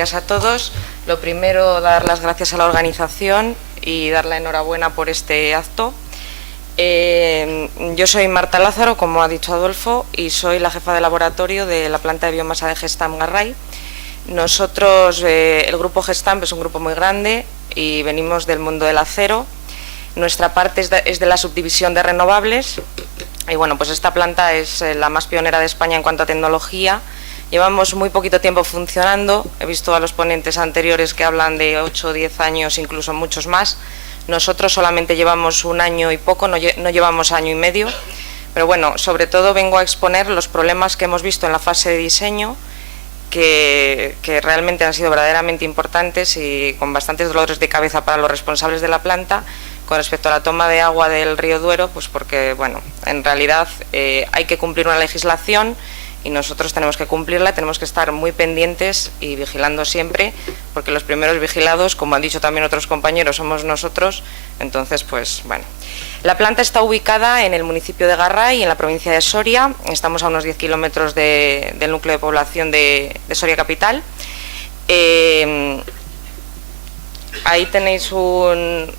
días a todos. Lo primero, dar las gracias a la organización y dar la enhorabuena por este acto. Yo soy Marta Lázaro, como ha dicho Adolfo, y soy la jefa de laboratorio de la planta de biomasa de Gestamp Garray. Nosotros, el grupo Gestamp es un grupo muy grande y venimos del mundo del acero. Nuestra parte es de la subdivisión de renovables y bueno, pues esta planta es la más pionera de España en cuanto a tecnología. Llevamos muy poquito tiempo funcionando, he visto a los ponentes anteriores que hablan de 8 o 10 años, incluso muchos más. Nosotros solamente llevamos un año y poco, no llevamos año y medio, pero bueno, sobre todo vengo a exponer los problemas que hemos visto en la fase de diseño, que realmente han sido verdaderamente importantes y con bastantes dolores de cabeza para los responsables de la planta con respecto a la toma de agua del río Duero, pues porque, bueno, en realidad hay que cumplir una legislación y nosotros tenemos que cumplirla, tenemos que estar muy pendientes y vigilando siempre, porque los primeros vigilados, como han dicho también otros compañeros, somos nosotros. Entonces, pues bueno. La planta está ubicada en el municipio de Garray, en la provincia de Soria. Estamos a unos 10 kilómetros del núcleo de población de Soria capital. Ahí tenéis un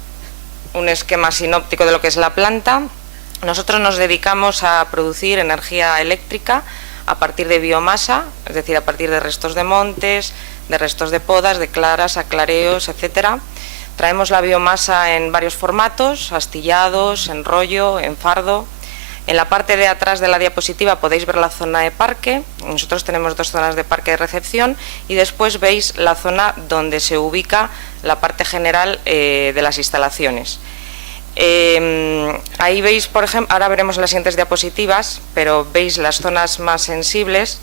esquema sinóptico de lo que es la planta. Nosotros nos dedicamos a producir energía eléctrica a partir de biomasa, es decir, a partir de restos de montes, de restos de podas, de claras, aclareos, etcétera. Traemos la biomasa en varios formatos, astillados, en rollo, en fardo. En la parte de atrás de la diapositiva podéis ver la zona de parque. Nosotros tenemos dos zonas de parque de recepción y después veis la zona donde se ubica la parte general de las instalaciones. Ahí veis, por ejemplo, ahora veremos en las siguientes diapositivas, pero veis las zonas más sensibles,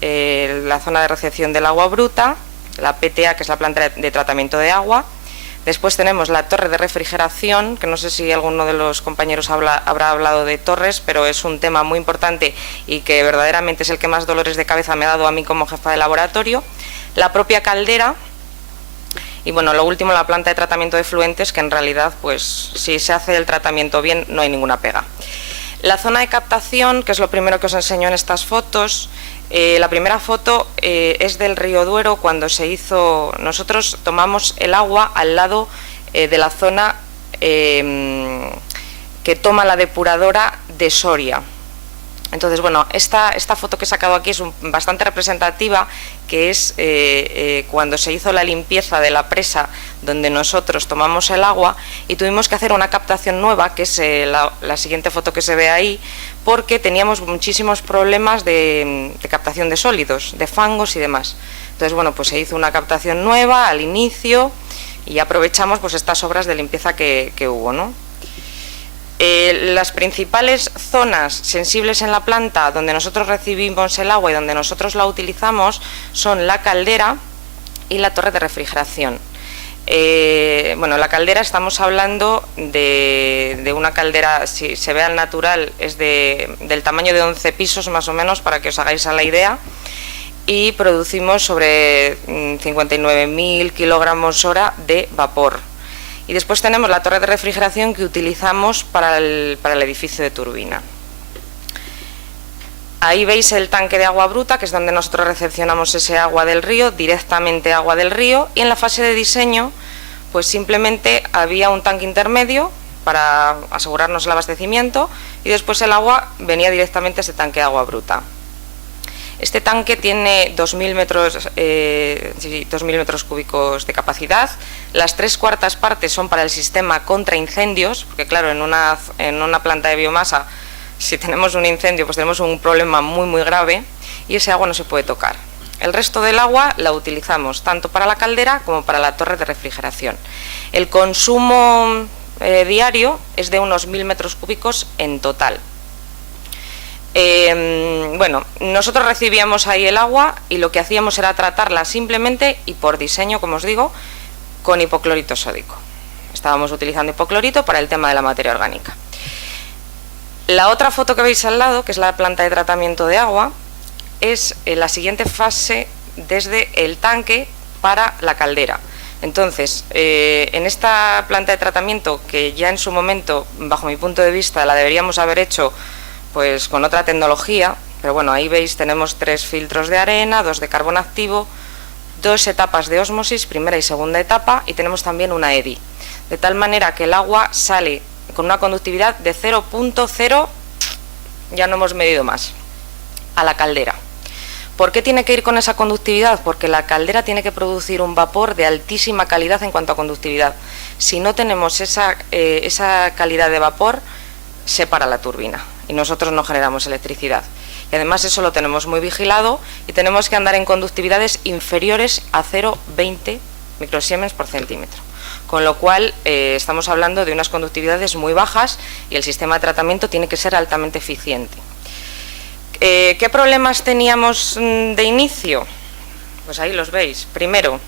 la zona de recepción del agua bruta, la PTA, que es la planta de tratamiento de agua. Después tenemos la torre de refrigeración, que no sé si alguno de los compañeros habrá hablado de torres, pero es un tema muy importante y que verdaderamente es el que más dolores de cabeza me ha dado a mí como jefa de laboratorio. La propia caldera. Y bueno, lo último, la planta de tratamiento de efluentes, que en realidad, pues si se hace el tratamiento bien, no hay ninguna pega. La zona de captación, que es lo primero que os enseño en estas fotos, la primera foto es del río Duero, cuando se hizo, nosotros tomamos el agua al lado de la zona que toma la depuradora de Soria. Entonces, bueno, esta foto que he sacado aquí es bastante representativa, que es cuando se hizo la limpieza de la presa donde nosotros tomamos el agua y tuvimos que hacer una captación nueva, que es la siguiente foto que se ve ahí, porque teníamos muchísimos problemas de captación de sólidos, de fangos y demás. Entonces, bueno, pues se hizo una captación nueva al inicio y aprovechamos pues estas obras de limpieza que hubo, ¿no? Las principales zonas sensibles en la planta donde nosotros recibimos el agua y donde nosotros la utilizamos son la caldera y la torre de refrigeración. Bueno, la caldera, estamos hablando de una caldera, si se ve al natural, es del tamaño de 11 pisos más o menos, para que os hagáis a la idea, y producimos sobre 59.000 kilogramos hora de vapor. Y después tenemos la torre de refrigeración que utilizamos para el edificio de turbina. Ahí veis el tanque de agua bruta, que es donde nosotros recepcionamos ese agua del río, directamente agua del río, y en la fase de diseño pues simplemente había un tanque intermedio para asegurarnos el abastecimiento y después el agua venía directamente a ese tanque de agua bruta. Este tanque tiene 2.000 metros cúbicos de capacidad. Las 3/4 partes son para el sistema contra incendios, porque claro, en una planta de biomasa, si tenemos un incendio, pues tenemos un problema muy muy grave y ese agua no se puede tocar. El resto del agua la utilizamos tanto para la caldera como para la torre de refrigeración. El consumo diario es de unos 1.000 metros cúbicos en total. Bueno, nosotros recibíamos ahí el agua y lo que hacíamos era tratarla simplemente y por diseño, como os digo, con hipoclorito sódico. Estábamos utilizando hipoclorito para el tema de la materia orgánica. La otra foto que veis al lado, que es la planta de tratamiento de agua, es la siguiente fase desde el tanque para la caldera. Entonces, en esta planta de tratamiento, que ya en su momento, bajo mi punto de vista, la deberíamos haber hecho pues con otra tecnología, pero bueno, ahí veis, tenemos 3 filtros de arena, 2 de carbón activo, 2 etapas de ósmosis, primera y segunda etapa, y tenemos también una EDI, de tal manera que el agua sale con una conductividad de 0,0, ya no hemos medido más, a la caldera. ¿Por qué tiene que ir con esa conductividad? Porque la caldera tiene que producir un vapor de altísima calidad en cuanto a conductividad. Si no tenemos esa calidad de vapor, se para la turbina y nosotros no generamos electricidad. Y además eso lo tenemos muy vigilado y tenemos que andar en conductividades inferiores a 0,20 microsiemens por centímetro. Con lo cual estamos hablando de unas conductividades muy bajas y el sistema de tratamiento tiene que ser altamente eficiente. ¿Qué problemas teníamos de inicio? Pues ahí los veis. Primero,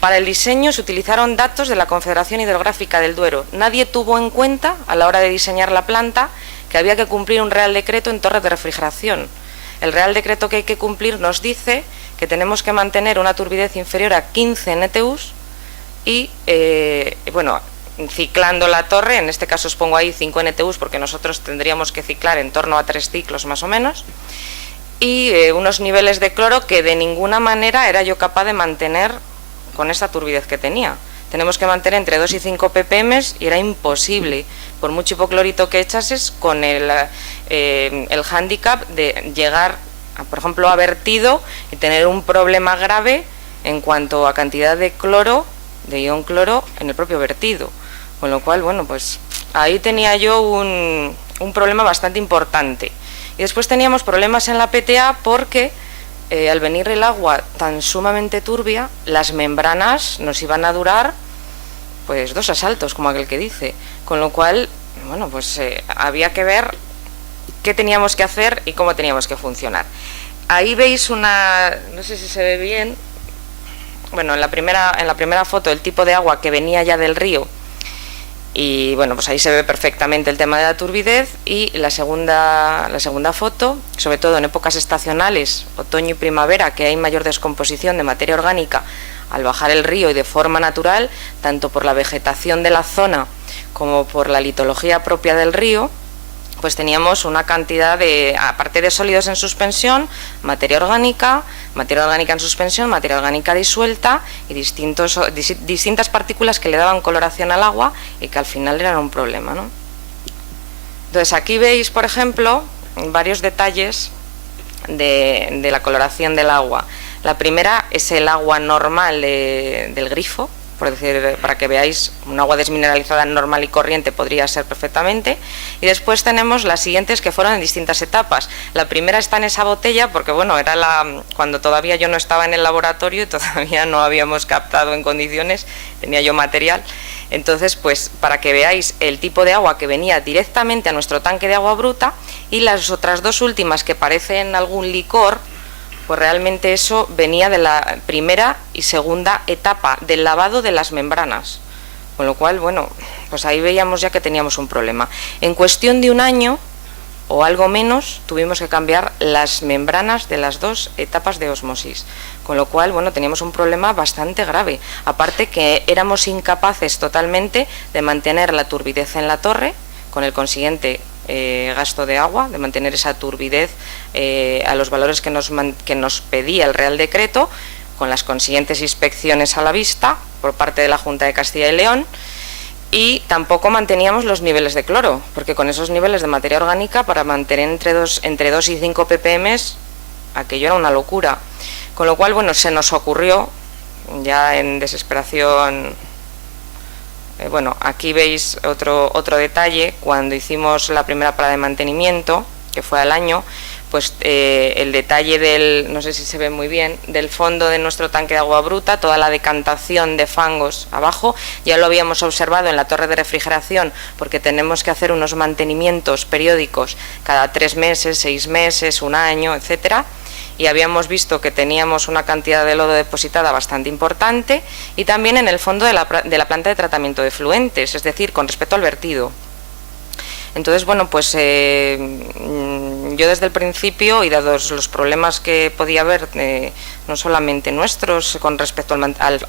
para el diseño se utilizaron datos de la Confederación Hidrográfica del Duero. Nadie tuvo en cuenta, a la hora de diseñar la planta, que había que cumplir un Real Decreto en torres de refrigeración. El Real Decreto que hay que cumplir nos dice que tenemos que mantener una turbidez inferior a 15 NTUs y, bueno, ciclando la torre, en este caso os pongo ahí 5 NTUs porque nosotros tendríamos que ciclar en torno a 3 ciclos más o menos, y unos niveles de cloro que de ninguna manera era yo capaz de mantener con esta turbidez que tenía. Tenemos que mantener entre 2 y 5 ppm y era imposible, por mucho hipoclorito que echases, con el hándicap de llegar, por ejemplo, a vertido y tener un problema grave en cuanto a cantidad de cloro, de ion cloro, en el propio vertido. Con lo cual, bueno, pues ahí tenía yo un problema bastante importante. Y después teníamos problemas en la PTA porque al venir el agua tan sumamente turbia, las membranas nos iban a durar pues 2 asaltos, como aquel que dice. Con lo cual, bueno, pues había que ver qué teníamos que hacer y cómo teníamos que funcionar. Ahí veis una, no sé si se ve bien, bueno, en la primera foto el tipo de agua que venía ya del río. Y bueno, pues ahí se ve perfectamente el tema de la turbidez. Y la segunda foto, sobre todo en épocas estacionales, otoño y primavera, que hay mayor descomposición de materia orgánica al bajar el río y de forma natural, tanto por la vegetación de la zona como por la litología propia del río, pues teníamos una cantidad de, aparte de sólidos en suspensión, materia orgánica en suspensión, materia orgánica disuelta y distintas partículas que le daban coloración al agua y que al final eran un problema, ¿no? Entonces aquí veis, por ejemplo, varios detalles de la coloración del agua. La primera es el agua normal del grifo, por decir, para que veáis, un agua desmineralizada normal y corriente podría ser perfectamente. Y después tenemos las siguientes que fueron en distintas etapas. La primera está en esa botella porque, bueno, era cuando todavía yo no estaba en el laboratorio y todavía no habíamos captado en condiciones, tenía yo material. Entonces, pues para que veáis el tipo de agua que venía directamente a nuestro tanque de agua bruta, y las otras dos últimas que parecen algún licor, pues realmente eso venía de la primera y segunda etapa del lavado de las membranas. Con lo cual, bueno, pues ahí veíamos ya que teníamos un problema. En cuestión de un año o algo menos, tuvimos que cambiar las membranas de las 2 etapas de ósmosis. Con lo cual, bueno, teníamos un problema bastante grave. Aparte que éramos incapaces totalmente de mantener la turbidez en la torre, con el consiguiente gasto de agua, de mantener esa turbidez a los valores que nos pedía el Real Decreto, con las consiguientes inspecciones a la vista por parte de la Junta de Castilla y León, y tampoco manteníamos los niveles de cloro, porque con esos niveles de materia orgánica, para mantener entre 2 y 5 ppm, aquello era una locura. Con lo cual, bueno, se nos ocurrió, ya en desesperación. Bueno, aquí veis otro detalle. Cuando hicimos la primera parada de mantenimiento, que fue al año, pues el detalle del, no sé si se ve muy bien, del fondo de nuestro tanque de agua bruta, toda la decantación de fangos abajo, ya lo habíamos observado en la torre de refrigeración, porque tenemos que hacer unos mantenimientos periódicos cada 3 meses, 6 meses, un año, etcétera. Y habíamos visto que teníamos una cantidad de lodo depositada bastante importante, y también en el fondo de la planta de tratamiento de efluentes, es decir, con respecto al vertido. Entonces, bueno, pues yo desde el principio, y dados los problemas que podía haber, no solamente nuestros, con respecto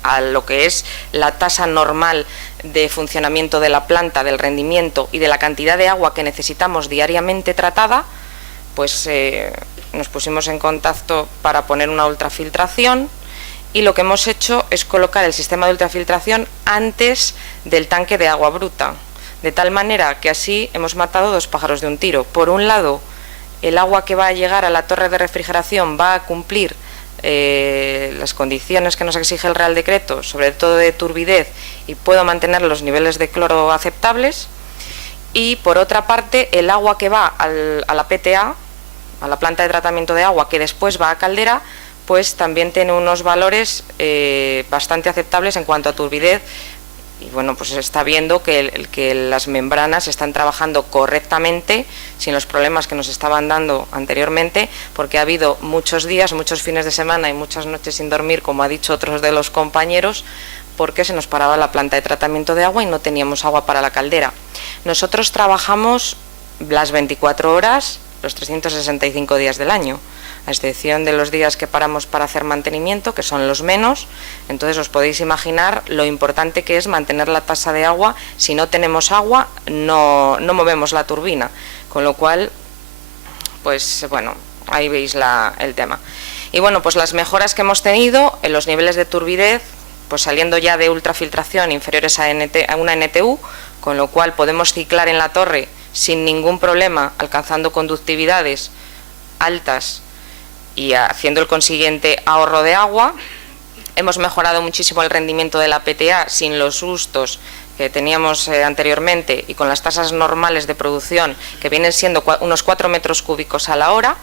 a lo que es la tasa normal de funcionamiento de la planta, del rendimiento y de la cantidad de agua que necesitamos diariamente tratada, pues nos pusimos en contacto para poner una ultrafiltración, y lo que hemos hecho es colocar el sistema de ultrafiltración antes del tanque de agua bruta, de tal manera que así hemos matado dos pájaros de un tiro. Por un lado, el agua que va a llegar a la torre de refrigeración va a cumplir las condiciones que nos exige el Real Decreto, sobre todo de turbidez, y puedo mantener los niveles de cloro aceptables. Y por otra parte, el agua que va a la PTA, a la planta de tratamiento de agua, que después va a caldera, pues también tiene unos valores bastante aceptables en cuanto a turbidez. Y bueno, pues se está viendo que las membranas están trabajando correctamente, sin los problemas que nos estaban dando anteriormente, porque ha habido muchos días, muchos fines de semana y muchas noches sin dormir, como ha dicho otros de los compañeros, porque se nos paraba la planta de tratamiento de agua y no teníamos agua para la caldera. Nosotros trabajamos las 24 horas, los 365 días del año, a excepción de los días que paramos para hacer mantenimiento, que son los menos. Entonces os podéis imaginar lo importante que es mantener la tasa de agua. Si no tenemos agua, no movemos la turbina, con lo cual, pues bueno, ahí veis el tema. Y bueno, pues las mejoras que hemos tenido en los niveles de turbidez, pues saliendo ya de ultrafiltración inferiores a una NTU, con lo cual podemos ciclar en la torre sin ningún problema, alcanzando conductividades altas y haciendo el consiguiente ahorro de agua. Hemos mejorado muchísimo el rendimiento de la PTA sin los sustos que teníamos anteriormente y con las tasas normales de producción, que vienen siendo unos 4 metros cúbicos a la hora,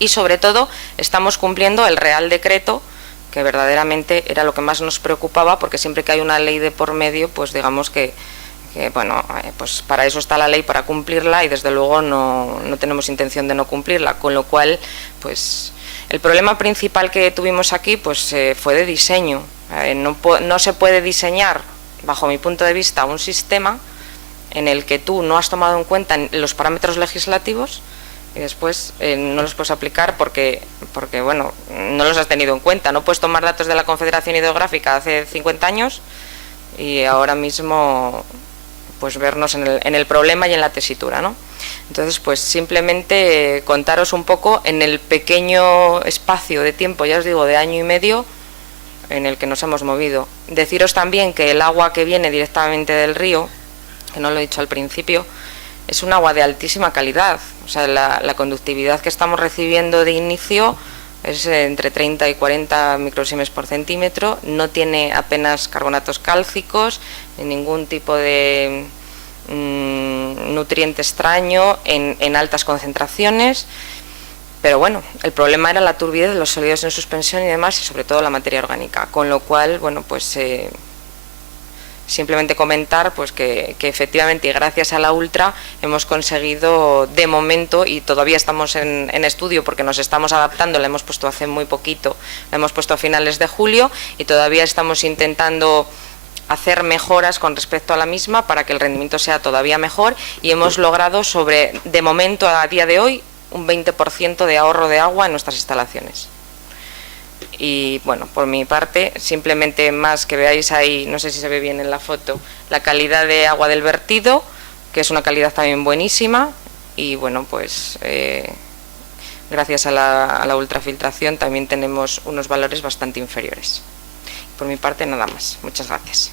y sobre todo estamos cumpliendo el Real Decreto, que verdaderamente era lo que más nos preocupaba, porque siempre que hay una ley de por medio, pues digamos que bueno, pues para eso está la ley, para cumplirla, y desde luego no tenemos intención de no cumplirla, con lo cual, pues el problema principal que tuvimos aquí pues fue de diseño. No se puede diseñar, bajo mi punto de vista, un sistema en el que tú no has tomado en cuenta los parámetros legislativos y después no los puedes aplicar porque bueno, no los has tenido en cuenta. No puedes tomar datos de la Confederación Hidrográfica hace 50 años y ahora mismo pues vernos en el problema y en la tesitura, ¿no? Entonces, pues simplemente contaros un poco en el pequeño espacio de tiempo, ya os digo, de año y medio, en el que nos hemos movido. Deciros también que el agua que viene directamente del río, que no lo he dicho al principio, es un agua de altísima calidad. O sea, la conductividad que estamos recibiendo de inicio es entre 30 y 40 microsiemes por centímetro, no tiene apenas carbonatos cálcicos, ni ningún tipo de nutriente extraño en altas concentraciones. Pero bueno, el problema era la turbidez de los sólidos en suspensión y demás, y sobre todo la materia orgánica, con lo cual, bueno, pues simplemente comentar pues que efectivamente, y gracias a la Ultra, hemos conseguido de momento, y todavía estamos en estudio porque nos estamos adaptando, la hemos puesto hace muy poquito, la hemos puesto a finales de julio, y todavía estamos intentando hacer mejoras con respecto a la misma para que el rendimiento sea todavía mejor, y hemos logrado de momento, a día de hoy, un 20% de ahorro de agua en nuestras instalaciones. Y bueno, por mi parte, simplemente más que veáis ahí, no sé si se ve bien en la foto, la calidad de agua del vertido, que es una calidad también buenísima, y bueno, pues gracias a la ultrafiltración también tenemos unos valores bastante inferiores. Por mi parte, nada más. Muchas gracias.